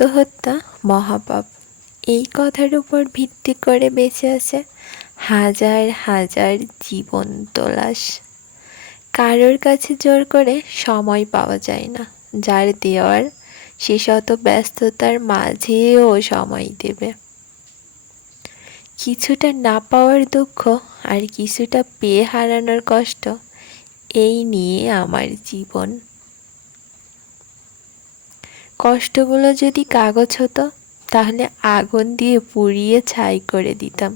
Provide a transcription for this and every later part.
আত্মহত্যা মহাপাপ, এই কথার উপর ভিত্তি করে বেঁচে আছে হাজার হাজার জীবন্ত লাশ। কারোর কাছে জোর করে সময় পাওয়া যায় না, যার দেওয়ার সে শত ব্যস্ততার মাঝেও সময় দেবে। কিছুটা না পাওয়ার দুঃখ আর কিছুটা পেয়ে হারানোর কষ্ট, এই নিয়ে আমার জীবন। কষ্টগুলো যদি কাগজ হতো তাহলে আগুন দিয়ে পুড়িয়ে ছাই করে দিতাম,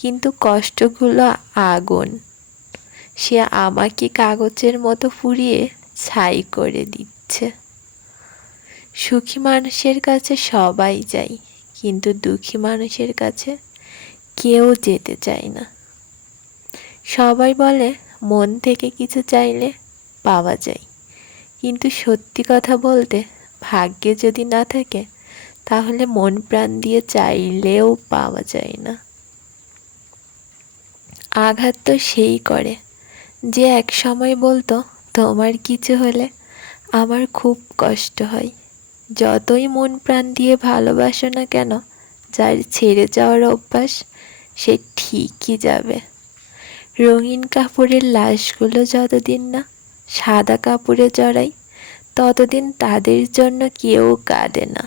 কিন্তু কষ্টগুলো আগুন, সে আমাকে কাগজের মতো পুড়িয়ে ছাই করে দিচ্ছে। সুখী মানুষের কাছে সবাই যায়, কিন্তু দুঃখী মানুষের কাছে কেউ যেতে চায় না। সবাই বলে মন থেকে কিছু চাইলে পাওয়া যায়, কিন্তু সত্যি কথা বলতে ভাগ্যে যদি না থাকে তাহলে মন প্রাণ দিয়ে চাইলেও পাওয়া যায় না। আঘাত তো সেই করে যে এক সময় বলতো তোমার কিছু হলে আমার খুব কষ্ট হয়। যতই মন প্রাণ দিয়ে ভালোবাসো না কেন, যার ছেড়ে যাওয়ার অভ্যাস সে ঠিকই যাবে। রঙিন কাপড়ের লাশগুলো যতদিন না সাদা কাপড়ে জড়াই, ততদিন তাদের জন্য কেউ কাঁদে না।